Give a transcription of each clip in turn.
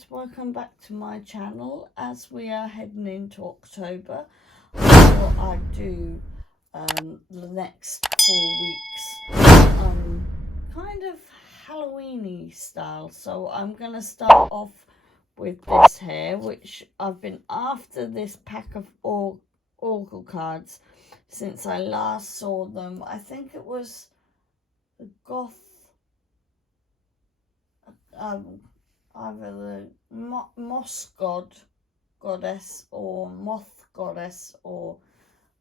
guys, welcome back to my channel. As we are heading into October, I thought I'd do the next 4 weeks kind of Halloweeny style. So I'm going to start off with this here, which I've been after this pack of Oracle cards since I last saw them. I think it was the Goth, either the Moss Goddess or Moth Goddess or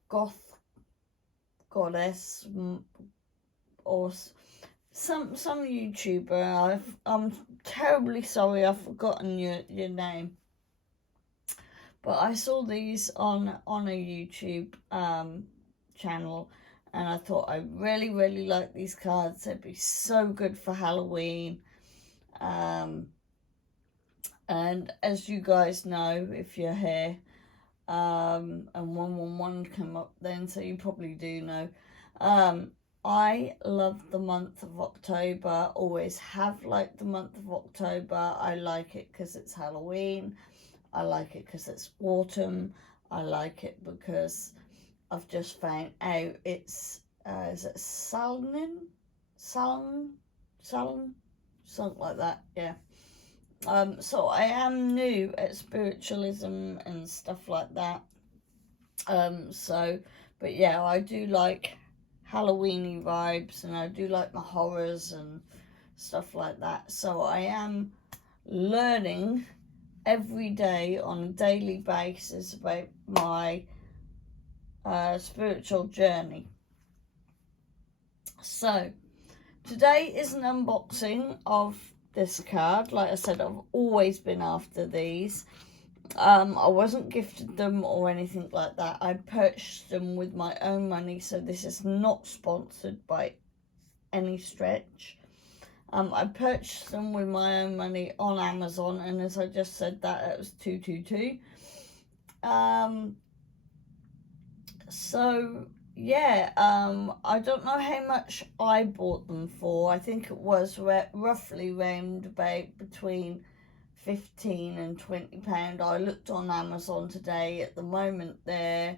Goth Goddess or some YouTuber. I'm terribly sorry, I've forgotten your name. But I saw these on a YouTube channel, and I thought I really like these cards. They'd be so good for Halloween. And as you guys know, if you're here, and 111 came up then, so you probably do know. I love the month of October, always have liked the month of October. I like it because it's Halloween. I like it because it's autumn. I like it because I've just found out it's, is it Salon? Something like that, yeah. So I am new at spiritualism and stuff like that. But yeah, I do like Halloweeny vibes, and I do like my horrors and stuff like that. So I am learning every day on a daily basis about my spiritual journey. So today is an unboxing of this card. Like I said, I've always been after these. I wasn't gifted them or anything like that. I purchased them with my own money, so this is not sponsored by any stretch. I purchased them with my own money on Amazon, and as I just said that, it was $222. So yeah, I don't know how much I bought them for. I think it was roughly round about between £15 and £20. I looked on Amazon today. At the moment they're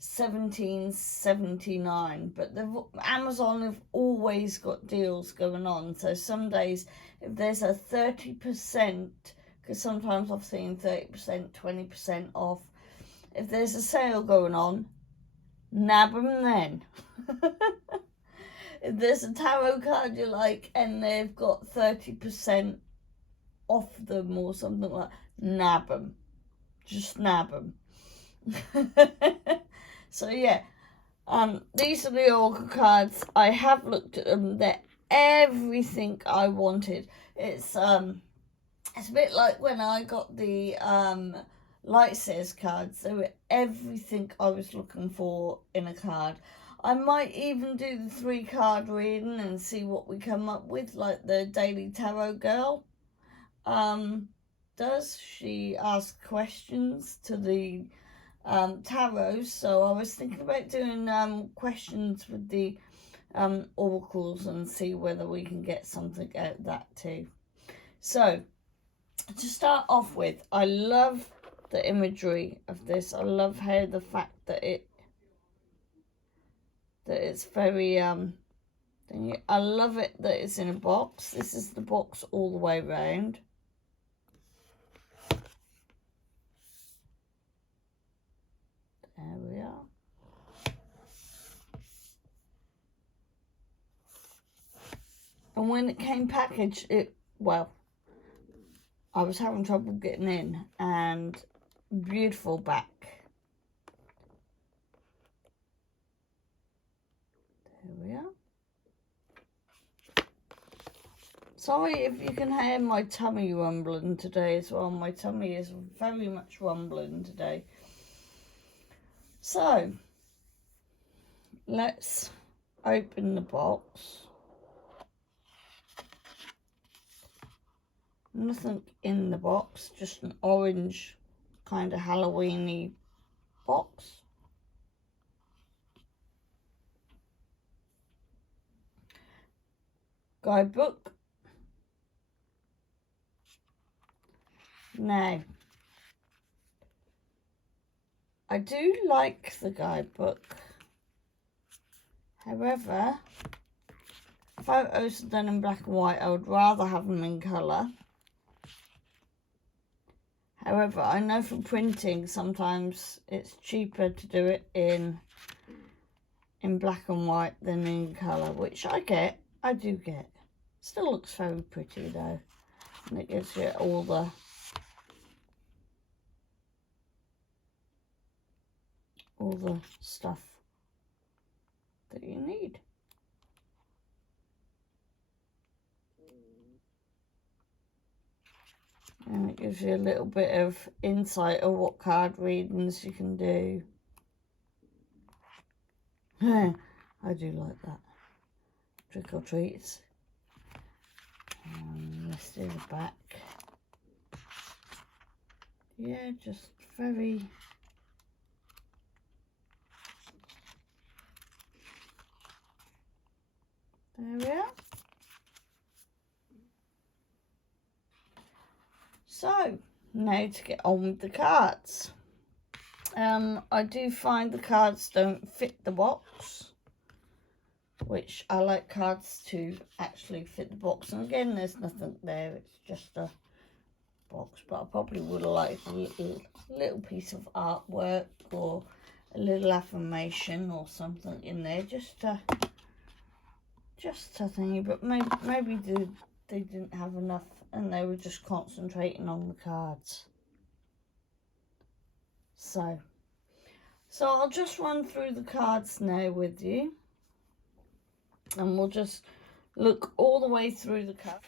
£17.79, but Amazon have always got deals going on. So some days, if there's a 30%, because sometimes I've seen 30%, 20% off, if there's a sale going on, nab them then. If there's a tarot card you like and they've got 30% off them or something like that, nab them. Just nab them. So yeah, these are the Oracle cards. I have looked at them. They're everything I wanted. It's a bit like when I got the Lightsails cards. They were everything I was looking for in a card. I might even do the 3-card reading and see what we come up with, like the Daily Tarot Girl does. She asks questions to the tarot, so I was thinking about doing questions with the oracles and see whether we can get something out of that too. So to start off with, I love the imagery of this. I love how the fact that it's very I love it that it's in a box. This is the box all the way around. There we are. And when it came packaged, well, I was having trouble getting in, and beautiful back. There we are. Sorry if you can hear my tummy rumbling today as well. My tummy is very much rumbling today. So, let's open the box. Nothing in the box, just an orange kind of Halloweeny box. Guidebook. Now, I do like the guidebook. However, photos are done in black and white. I would rather have them in colour. However, I know for printing sometimes it's cheaper to do it in black and white than in colour, which I get. I do get. Still looks very pretty though, and it gives you all the stuff that you need. And it gives you a little bit of insight of what card readings you can do. I do like that. Trick or treats. Let's do the back. Yeah, just very... There we are. So, now to get on with the cards. I do find the cards don't fit the box, which I like cards to actually fit the box. And again, there's nothing there, it's just a box. But I probably would have liked a little piece of artwork or a little affirmation or something in there, just to thingy. But maybe they didn't have enough and they were just concentrating on the cards. So I'll just run through the cards now with you, and we'll just look all the way through the cards.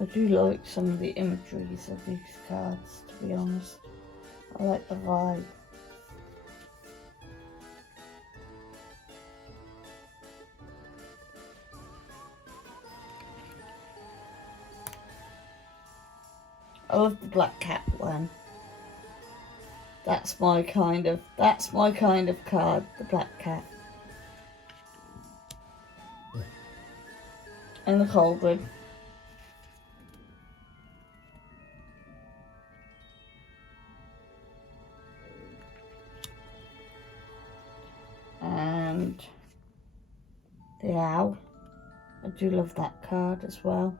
I do like some of the imageries of these cards, to be honest. I like the vibe. I love the black cat one. That's my kind of card, the black cat. And the cauldron. And the owl. I do love that card as well.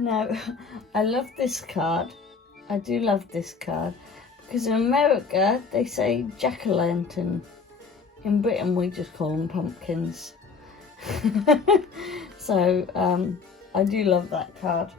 Now, I love this card. I do love this card because in America they say jack-o'-lantern. In Britain we just call them pumpkins. So I do love that card.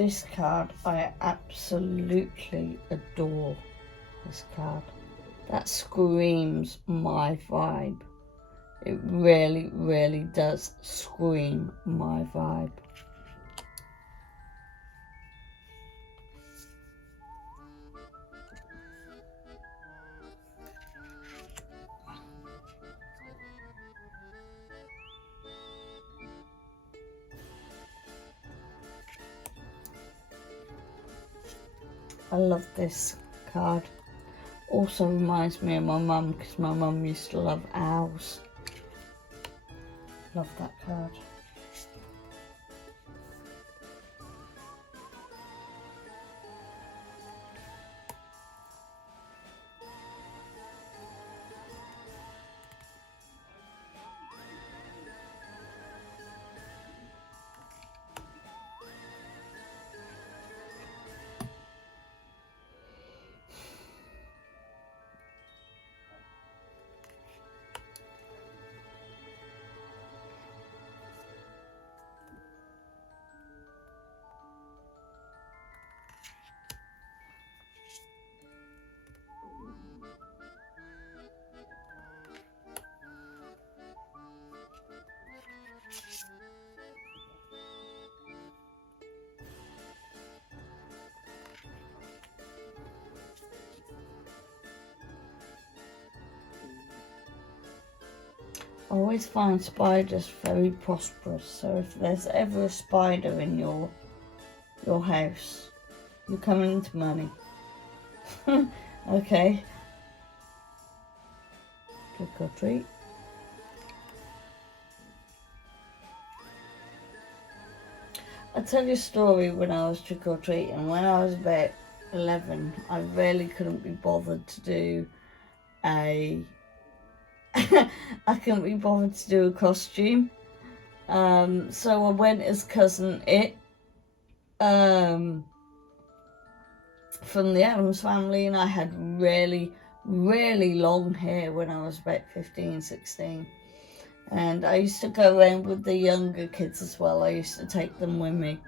this card, I absolutely adore this card. That screams my vibe. It really, really does scream my vibe. I love this card. Also reminds me of my mum, because my mum used to love owls. Love that card. I always find spiders very prosperous, so if there's ever a spider in your house, you're coming into money. Okay. Trick or treat. I'll tell you a story when I was trick or treating. When I was about 11, I really couldn't be bothered to do a I couldn't be bothered to do a costume. So I went as Cousin It from the Addams Family, and I had really, really long hair when I was about 15, 16. And I used to go around with the younger kids as well. I used to take them with me.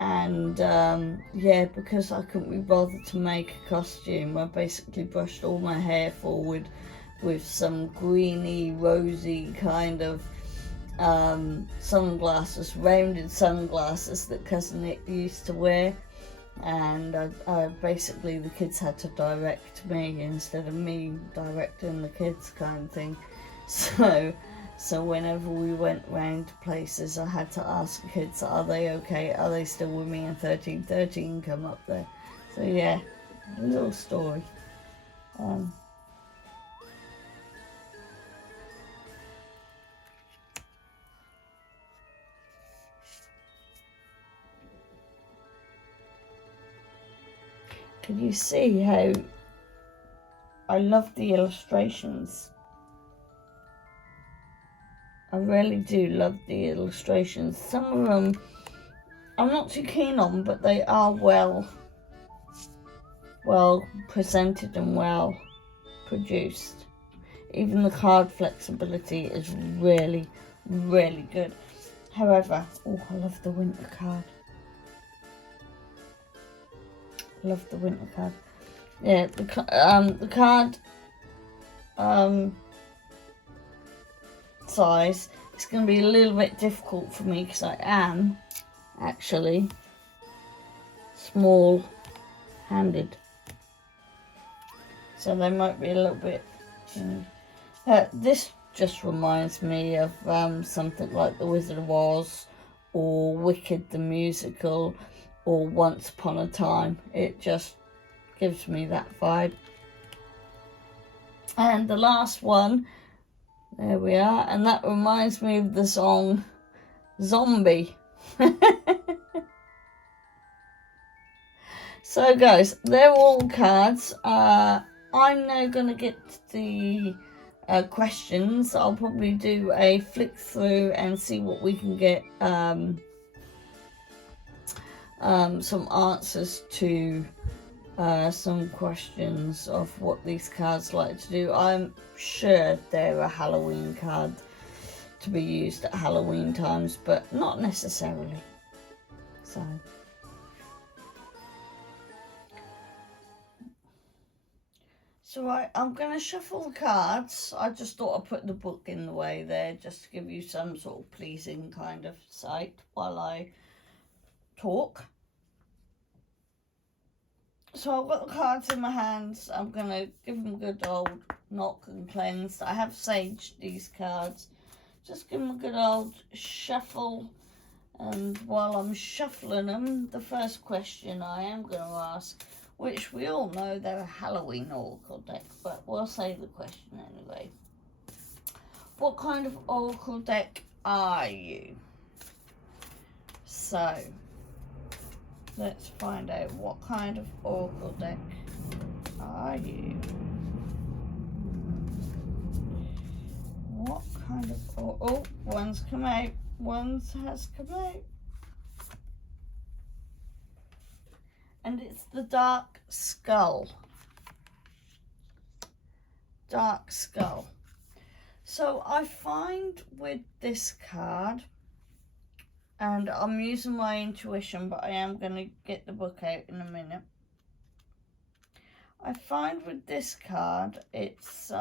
And yeah, because I couldn't be bothered to make a costume, I basically brushed all my hair forward with some greeny, rosy kind of sunglasses, rounded sunglasses that Cousin Nick used to wear. And I basically, the kids had to direct me instead of me directing the kids, kind of thing. So whenever we went round to places, I had to ask the kids, are they okay? Are they still with me? And 1313 come up there. So yeah, a little story. Can you see how I love the illustrations? I really do love the illustrations. Some of them I'm not too keen on, but they are well presented and well produced. Even the card flexibility is really, really good. However, oh, I love the winter card. Love the winter card. Yeah, the card size, it's going to be a little bit difficult for me because I am actually small-handed, so they might be a little bit. This just reminds me of something like The Wizard of Oz, or Wicked the Musical, or Once Upon a Time. It just gives me that vibe. And the last one, there we are, and that reminds me of the song Zombie. So guys, they're all cards. I'm now going to get the questions. I'll probably do a flick through and see what we can get some answers to some questions of what these cards like to do. I'm sure they're a Halloween card to be used at Halloween times, but not necessarily. So So I'm going to shuffle the cards. I just thought I'd put the book in the way there just to give you some sort of pleasing kind of sight while I talk. So I've got the cards in my hands. I'm going to give them a good old knock and cleanse. I have saged these cards. Just give them a good old shuffle. And while I'm shuffling them, the first question I am going to ask, which we all know they're a Halloween oracle deck, but we'll say the question anyway. What kind of oracle deck are you? So, let's find out what kind of oracle deck are you? What kind of oh, one's come out, one's has come out. And it's the Dark Skull. Dark Skull. So I find with this card, and I'm using my intuition, but I am going to get the book out in a minute. I find with this card, it's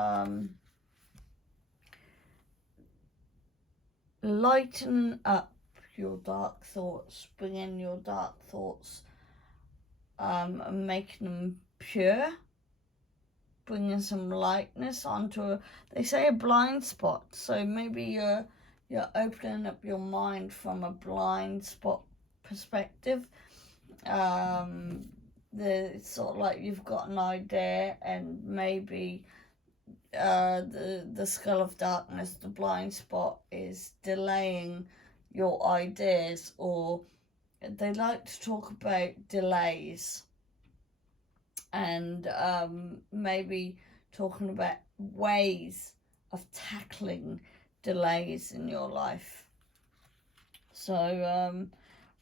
lighten up your dark thoughts, bring in your dark thoughts, and making them pure, bringing some lightness onto they say a blind spot. So maybe you're opening up your mind from a blind spot perspective. It's sort of like you've got an idea, and maybe the skull of darkness, the blind spot, is delaying your ideas, or they like to talk about delays, and maybe talking about ways of tackling delays in your life. So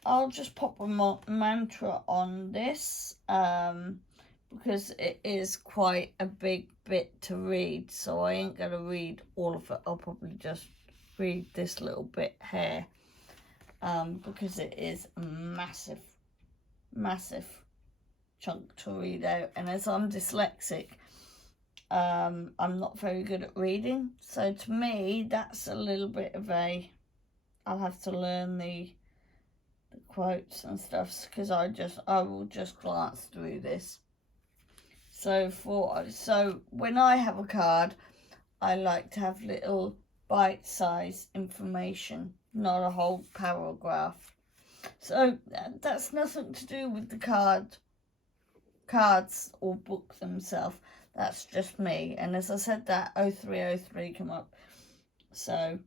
I'll just pop a mantra on this because it is quite a big bit to read, so I ain't going to read all of it. I'll probably just read this little bit here because it is a massive chunk to read out, and as I'm dyslexic, I'm not very good at reading, so to me that's a little bit of I'll have to learn the quotes and stuff, because I will just glance through this. So when I have a card, I like to have little bite-sized information, not a whole paragraph. So that's nothing to do with the cards or book themselves. That's just me. And as I said, that 0303 come up. So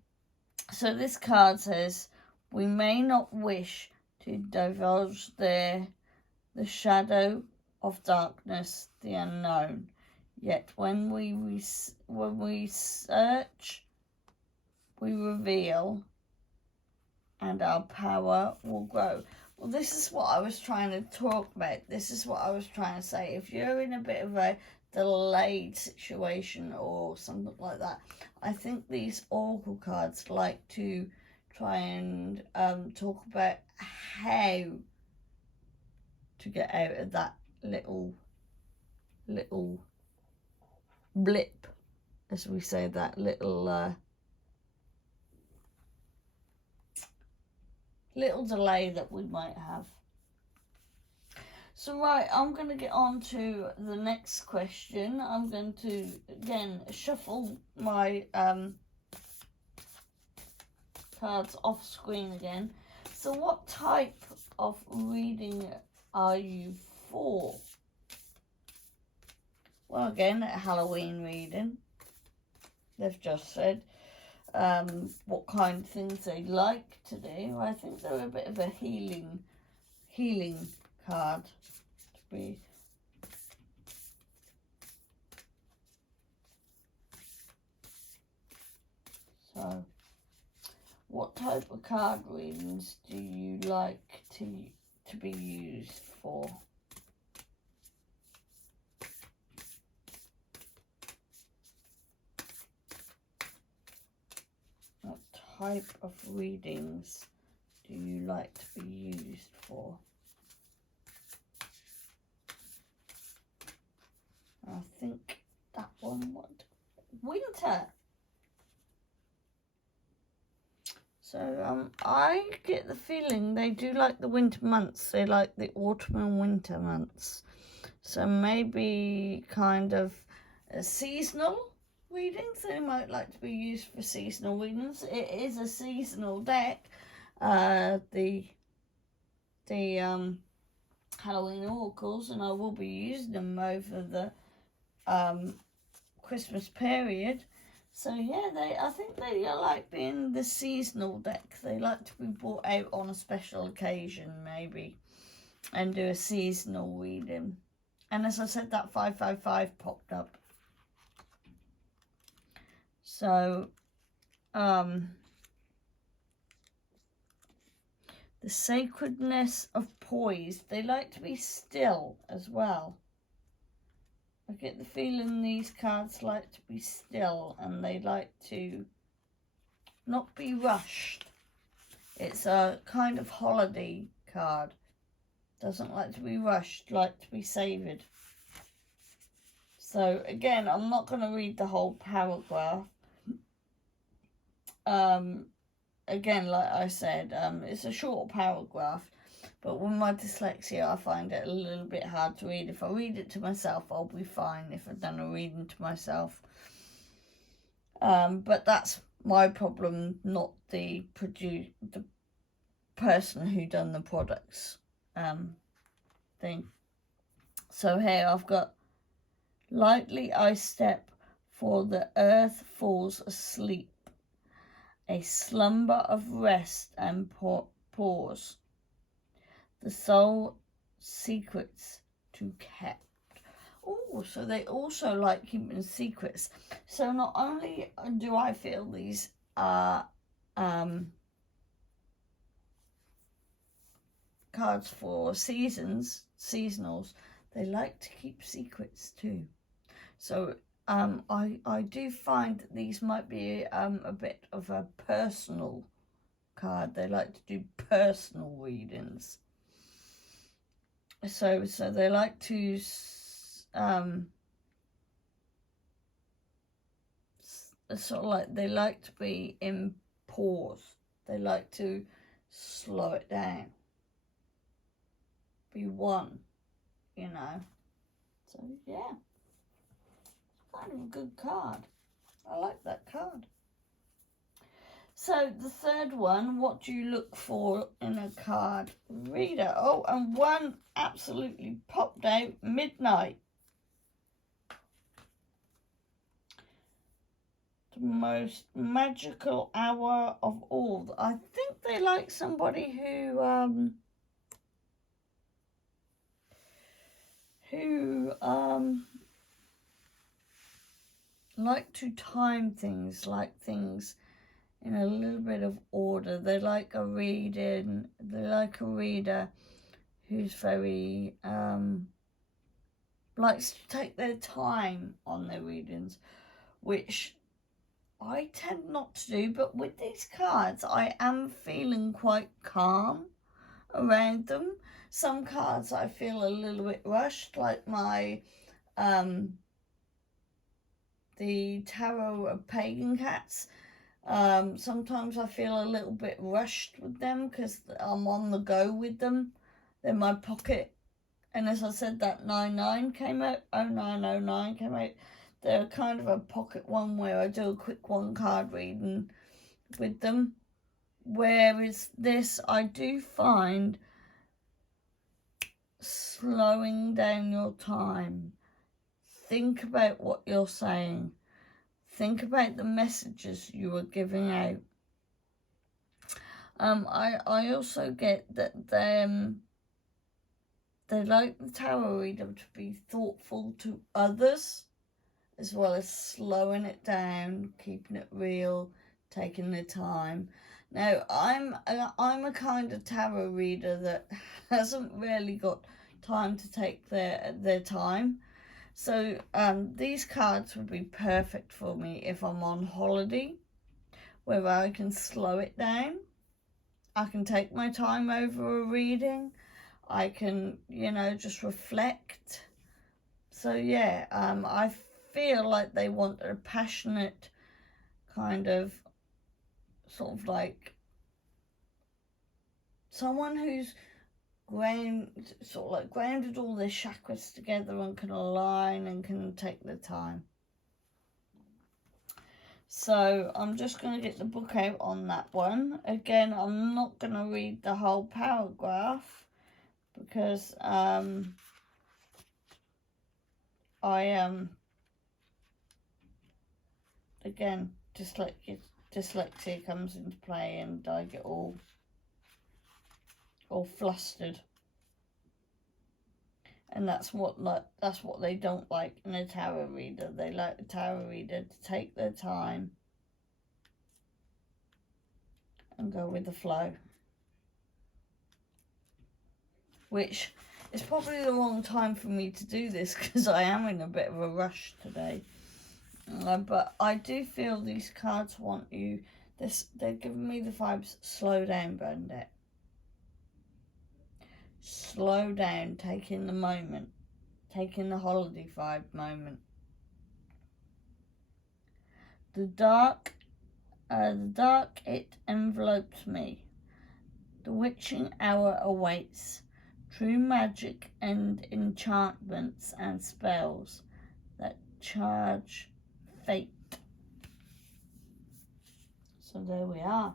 this card says, we may not wish to divulge the shadow of darkness, the unknown. Yet when we search, we reveal, and our power will grow. Well, this is what I was trying to talk about. This is what I was trying to say. If you're in a bit of a delayed situation or something like that, I think these oracle cards like to try and talk about how to get out of that little blip, as we say, that little delay that we might have. So right, I'm going to get on to the next question. I'm going to again shuffle my cards off screen again. So what type of reading are you for? Well, again, a Halloween reading. They've just said what kind of things they like to do. I think they're a bit of a healing card to be. So, what type of card readings do you like to be used for? What type of readings do you like to be used for? I think that one. What? Winter. So I get the feeling they do like the winter months. They like the autumn and winter months. So maybe kind of seasonal readings. They might like to be used for seasonal readings. It is a seasonal deck. The Halloween oracles, and I will be using them over the Christmas period. So yeah, I think they like being the seasonal deck. They like to be brought out on a special occasion maybe and do a seasonal reading. And as I said, that 555 popped up. So the sacredness of poise. They like to be still as well. I get the feeling these cards like to be still and they like to not be rushed. It's a kind of holiday card. Doesn't like to be rushed, like to be savoured. So again, I'm not going to read the whole paragraph. Again, like I said, it's a short paragraph. But with my dyslexia, I find it a little bit hard to read. If I read it to myself, I'll be fine if I've done a reading to myself. But that's my problem, not the person who done the products thing. So here I've got, lightly I step, for the earth falls asleep, a slumber of rest and pause. The soul secrets to kept. Oh, so they also like keeping secrets. So not only do I feel these are cards for seasonals, they like to keep secrets too. So I do find that these might be a bit of a personal card. They like to do personal readings. So they like to sort of like, they like to be in pause. They like to slow it down. Be one, you know. So yeah, kind of a good card. I like that card. So the third one, what do you look for in a card reader? Oh, and one absolutely popped out, midnight. The most magical hour of all. I think they like somebody who like to time things, like things in a little bit of order. They like a reader who's very likes to take their time on their readings, which I tend not to do. But with these cards, I am feeling quite calm around them. Some cards I feel a little bit rushed, like my the Tarot of Pagan Cats. Sometimes I feel a little bit rushed with them because I'm on the go with them. They're in my pocket. And as I said, that 99 came out, 0909 came out. They're kind of a pocket one where I do a quick one card reading with them. Whereas this, I do find slowing down your time. Think about what you're saying. Think about the messages you are giving out. I also get that they like the tarot reader to be thoughtful to others, as well as slowing it down, keeping it real, taking their time. Now, I'm a kind of tarot reader that hasn't really got time to take their time. So these cards would be perfect for me if I'm on holiday, where I can slow it down. I can take my time over a reading. I can, just reflect. So yeah, I feel like they want a passionate kind of sort of like someone who's grounded all their chakras together and can align and can take the time. So I'm just going to get the book out on that one. Again, I'm not going to read the whole paragraph because again, dyslexia comes into play and I get all flustered. And that's what they don't like in a tarot reader. They like the tarot reader to take their time and go with the flow. Which is probably the wrong time for me to do this because I am in a bit of a rush today. But I do feel these cards want you. They're giving me the vibes. Slow down, Bernadette. Slow down, taking the moment, taking the holiday vibe moment. The dark it envelopes me. The witching hour awaits. True magic and enchantments and spells that charge fate. So there we are.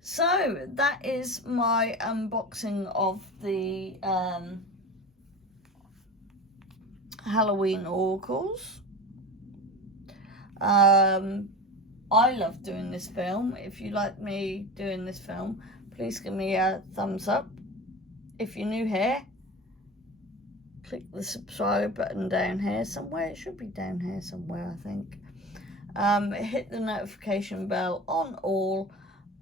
So that is my unboxing of the Halloween oracles. I love doing this film. If you like me doing this film, please give me a thumbs up. If you're new here, click the subscribe button down here somewhere. It should be down here somewhere, I think. Hit the notification bell on all.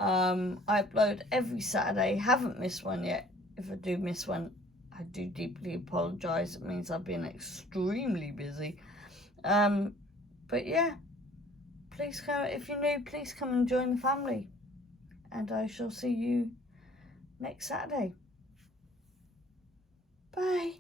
I upload every Saturday. Haven't missed one yet. If I do miss one, I do deeply apologise. It means I've been extremely busy. But yeah, please come. If you're new, please come and join the family. And I shall see you next Saturday. Bye.